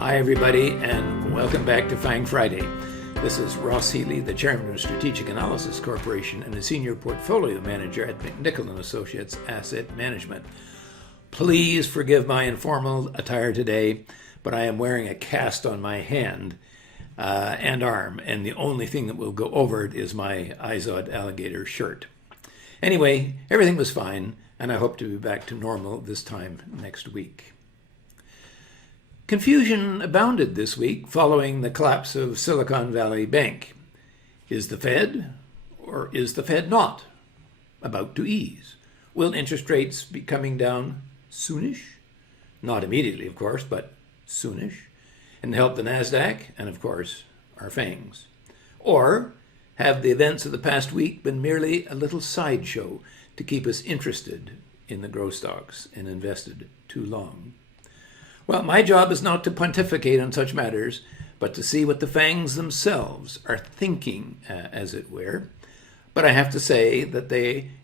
Hi everybody, and welcome back to FANG Friday. This is Ross Healy, the Chairman of Strategic Analysis Corporation and a Senior Portfolio Manager at McNichol & Associates Asset Management. Please forgive my informal attire today, but I am wearing a cast on my hand and arm, and the only thing that will go over it is my Izod alligator shirt. Anyway, everything was fine, and I hope to be back to normal this time next week. Confusion abounded this week following the collapse of Silicon Valley Bank. Is the Fed, or is the Fed not, about to ease? Will interest rates be coming down soonish? Not immediately, of course, but soonish, and help the NASDAQ and, of course, our FANGs. Or have the events of the past week been merely a little sideshow to keep us interested in the growth stocks and invested too long? Well, my job is not to pontificate on such matters, but to see what the FANGs themselves are thinking, as it were. But I have to say that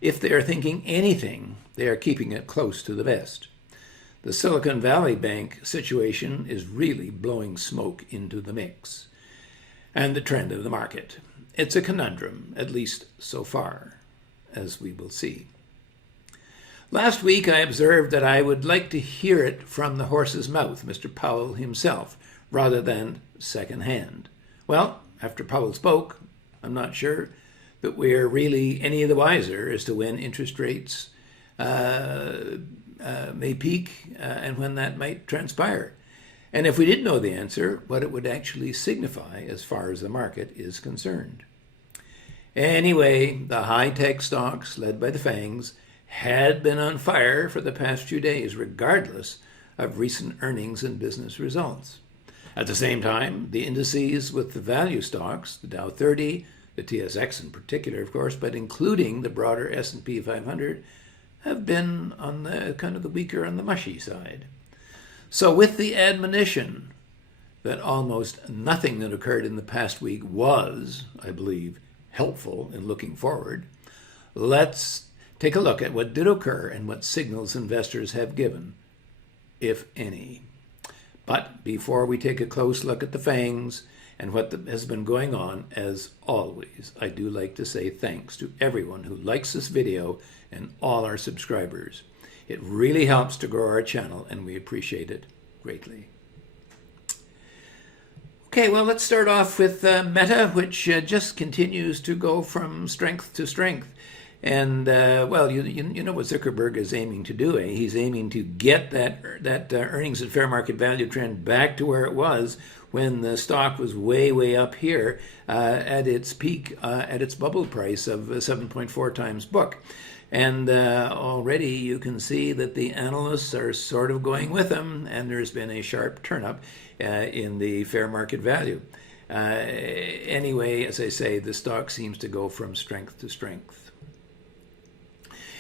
if they are thinking anything, they are keeping it close to the vest. The Silicon Valley Bank situation is really blowing smoke into the mix and the trend of the market. It's a conundrum, at least so far, as we will see. Last week, I observed that I would like to hear it from the horse's mouth, Mr. Powell himself, rather than secondhand. Well, after Powell spoke, I'm not sure that we're really any the wiser as to when interest rates may peak and when that might transpire. And if we did know the answer, what it would actually signify as far as the market is concerned. Anyway, the high-tech stocks, led by the FANGs, had been on fire for the past few days, regardless of recent earnings and business results. At the same time, the indices with the value stocks, the Dow 30, the TSX in particular, of course, but including the broader S&P 500, have been on the kind of the weaker on the mushy side. So with the admonition that almost nothing that occurred in the past week was, I believe, helpful in looking forward, let's take a look at what did occur and what signals investors have given, if any. But before we take a close look at the FANGs and what has been going on, as always, I do like to say thanks to everyone who likes this video and all our subscribers. It really helps to grow our channel, and we appreciate it greatly. Okay, well, let's start off with Meta, which just continues to go from strength to strength. And, well, you know what Zuckerberg is aiming to do, eh? He's aiming to get that earnings and fair market value trend back to where it was when the stock was way up here at its peak, at its bubble price of 7.4 times book. And already you can see that the analysts are sort of going with him, and there's been a sharp turn-up in the fair market value. Anyway, as I say, the stock seems to go from strength to strength.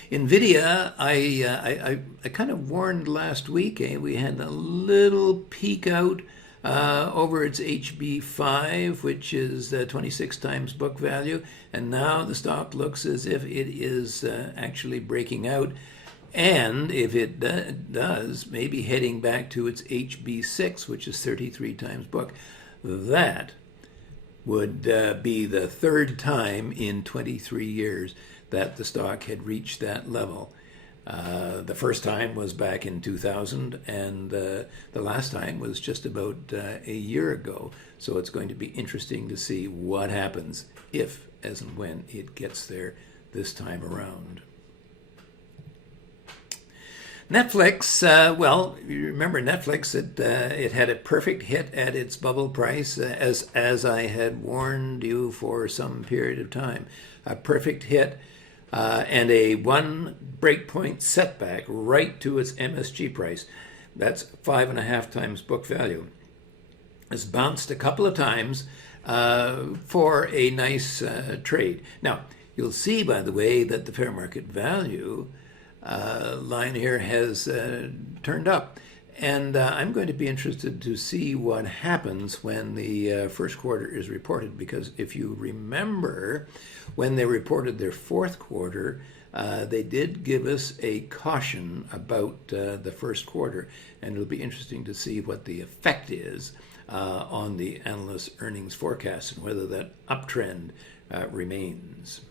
NVIDIA, I kind of warned last week, we had a little peek out over its HB5, which is 26 times book value, and now the stock looks as if it is actually breaking out, and if it does, maybe heading back to its HB6, which is 33 times book. That would be the third time in 23 years that the stock had reached that level. The first time was back in 2000, and the last time was just about a year ago. So it's going to be interesting to see what happens if, as and when, it gets there this time around. Netflix, well, you remember Netflix, it had a perfect hit at its bubble price, as I had warned you for some period of time. A perfect hit and a one breakpoint setback right to its MSG price. That's 5.5 times book value. It's bounced a couple of times for a nice trade. Now, you'll see, by the way, that the fair market value line here has turned up. And I'm going to be interested to see what happens when the first quarter is reported, because if you remember, when they reported their fourth quarter, they did give us a caution about the first quarter, and it'll be interesting to see what the effect is on the analysts' earnings forecast and whether that uptrend remains.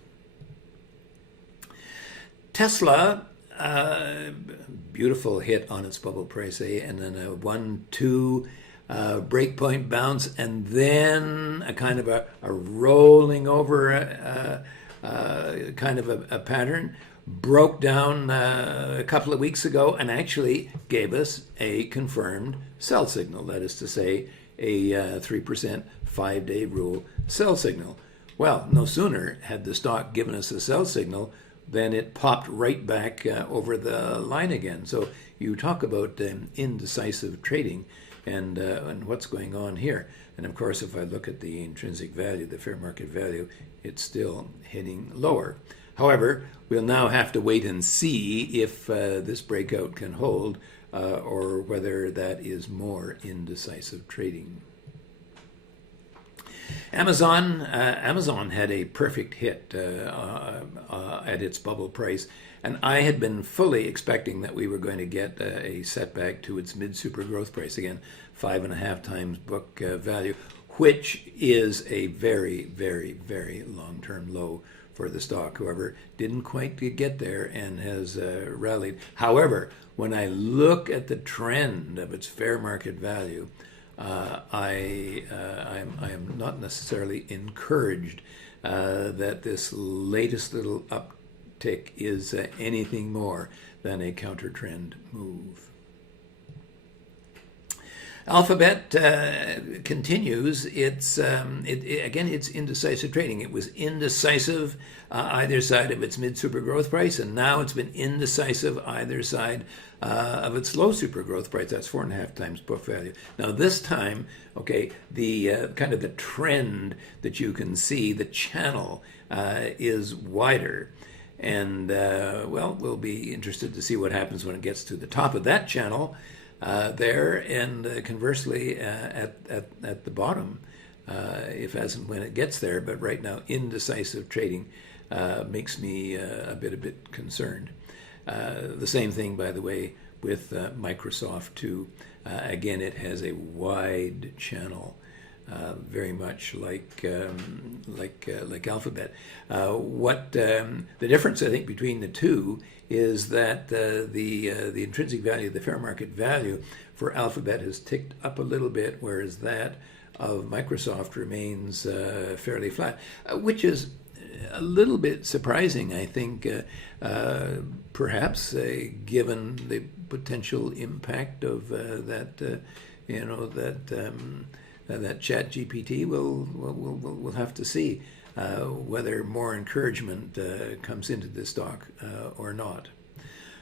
Tesla, beautiful hit on its bubble price, and then a 1-2 breakpoint bounce, and then a kind of a rolling over kind of a pattern. Broke down a couple of weeks ago and actually gave us a confirmed sell signal. That is to say, a 3% 5-day rule sell signal. Well, no sooner had the stock given us a sell signal than it popped right back over the line again. So you talk about indecisive trading and what's going on here. And of course, if I look at the intrinsic value, the fair market value, it's still heading lower. However, we'll now have to wait and see if this breakout can hold or whether that is more indecisive trading. Amazon had a perfect hit at its bubble price, and I had been fully expecting that we were going to get a setback to its mid-super growth price, again, 5.5 times book value, which is a very, very, very long-term low for the stock. However, didn't quite get there and has rallied. However, when I look at the trend of its fair market value, I am not necessarily encouraged that this latest little uptick is anything more than a counter-trend move. Alphabet continues its again, it's indecisive trading. It was indecisive either side of its mid-super growth price, and now it's been indecisive either side of its low super growth price. That's 4.5 times book value. Now this time, okay, the kind of the trend that you can see, the channel is wider. And well, we'll be interested to see what happens when it gets to the top of that channel there, and conversely at the bottom, if as and when it gets there. But right now, indecisive trading makes me a bit concerned. The same thing, by the way, with Microsoft too. Again, it has a wide channel, very much like Alphabet. What the difference, I think, between the two is that the intrinsic value, the fair market value for Alphabet has ticked up a little bit, whereas that of Microsoft remains fairly flat, which is a little bit surprising, I think, perhaps given the potential impact of that ChatGPT. We'll have to see whether more encouragement comes into this stock or not.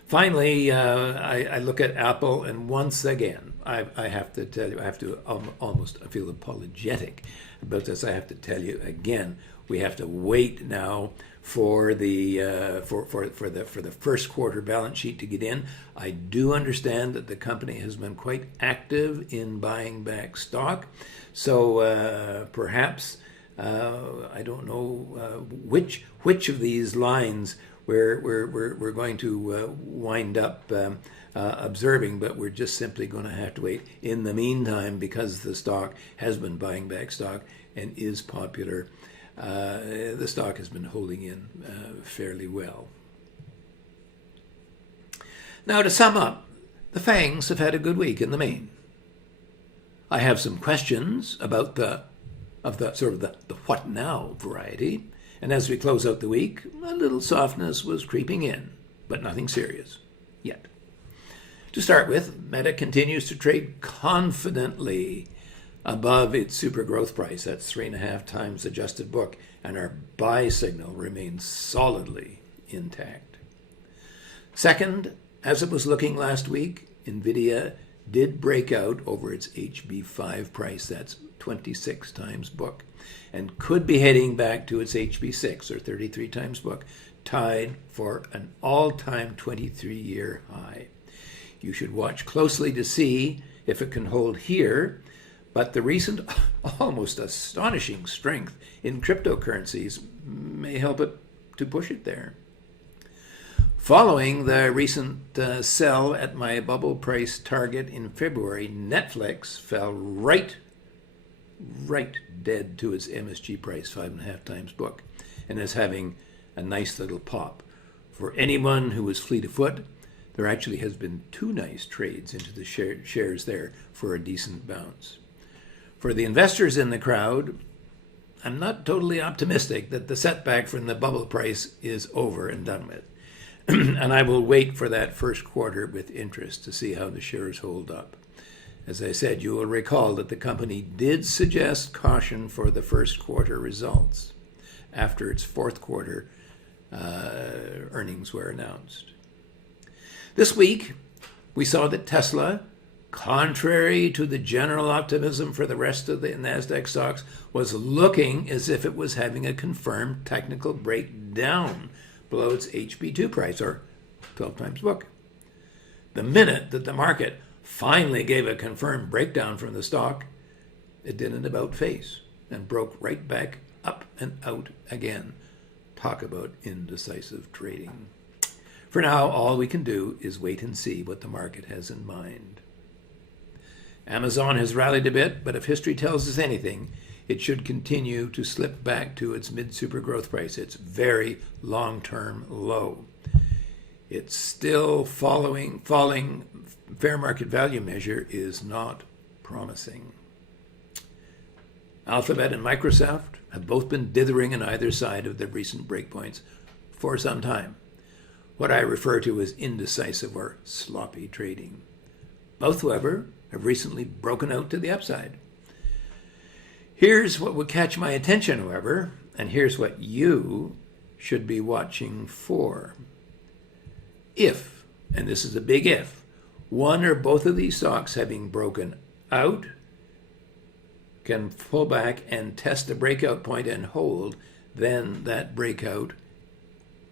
Finally, I look at Apple, and once again, I have to tell you, I feel apologetic about this. I have to tell you again, we have to wait now for the first quarter balance sheet to get in. I do understand that the company has been quite active in buying back stock, so perhaps I don't know which of these lines we're going to wind up observing, but we're just simply going to have to wait. In the meantime, because the stock has been buying back stock and is popular, the stock has been holding in fairly well. Now, to sum up, the FANGs have had a good week in the main. I have some questions about the what now variety, and as we close out the week, a little softness was creeping in, but nothing serious yet. To start with, Meta continues to trade confidently above its super growth price. That's 3.5 times adjusted book, and our buy signal remains solidly intact. Second, as it was looking last week, NVIDIA did break out over its HB5 price. That's 26 times book, and could be heading back to its HB6, or 33 times book, tied for an all-time 23-year high. You should watch closely to see if it can hold here, but the recent almost astonishing strength in cryptocurrencies may help it to push it there. Following the recent sell at my bubble price target in February, Netflix fell right dead to its MSG price, 5.5 times book, and is having a nice little pop. For anyone who was fleet of foot, there actually has been 2 nice trades into the shares there for a decent bounce. For the investors in the crowd, I'm not totally optimistic that the setback from the bubble price is over and done with. And I will wait for that first quarter with interest to see how the shares hold up. As I said, you will recall that the company did suggest caution for the first quarter results after its fourth quarter earnings were announced. This week, we saw that Tesla, contrary to the general optimism for the rest of the NASDAQ stocks, was looking as if it was having a confirmed technical breakdown below its HB2 price, or 12 times book. The minute that the market finally gave a confirmed breakdown from the stock, it did an about face and broke right back up and out again. Talk about indecisive trading. For now, all we can do is wait and see what the market has in mind. Amazon has rallied a bit, but if history tells us anything, it should continue to slip back to its mid-super growth price, its very long-term low. It's still falling fair market value measure is not promising. Alphabet and Microsoft have both been dithering on either side of the recent breakpoints for some time, what I refer to as indecisive or sloppy trading. Both, however, have recently broken out to the upside. Here's what would catch my attention, however, and here's what you should be watching for. If, and this is a big if, one or both of these stocks having broken out can pull back and test the breakout point and hold, then that breakout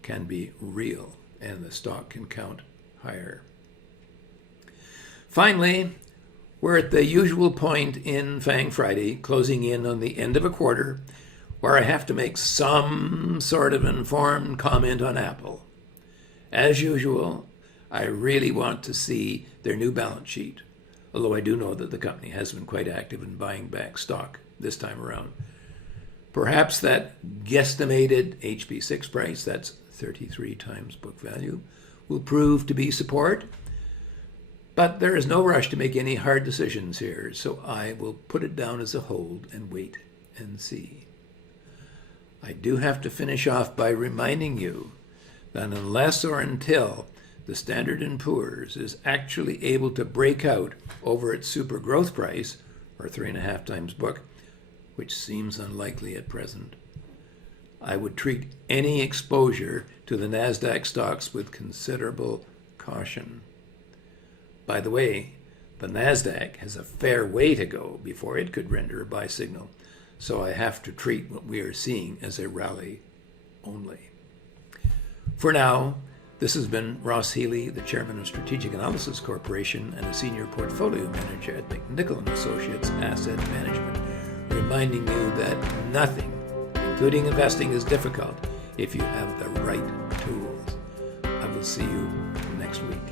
can be real and the stock can count higher. Finally, we're at the usual point in FANG Friday, closing in on the end of a quarter, where I have to make some sort of informed comment on Apple. As usual, I really want to see their new balance sheet, although I do know that the company has been quite active in buying back stock this time around. Perhaps that guesstimated HB6 price, that's 33 times book value, will prove to be support. But there is no rush to make any hard decisions here, so I will put it down as a hold and wait and see. I do have to finish off by reminding you that unless or until the Standard & Poor's is actually able to break out over its super growth price, or 3.5 times book, which seems unlikely at present, I would treat any exposure to the NASDAQ stocks with considerable caution. By the way, the NASDAQ has a fair way to go before it could render a buy signal, so I have to treat what we are seeing as a rally only. For now, this has been Ross Healy, the chairman of Strategic Analysis Corporation and a senior portfolio manager at McNichol & Associates Asset Management, reminding you that nothing, including investing, is difficult if you have the right tools. I will see you next week.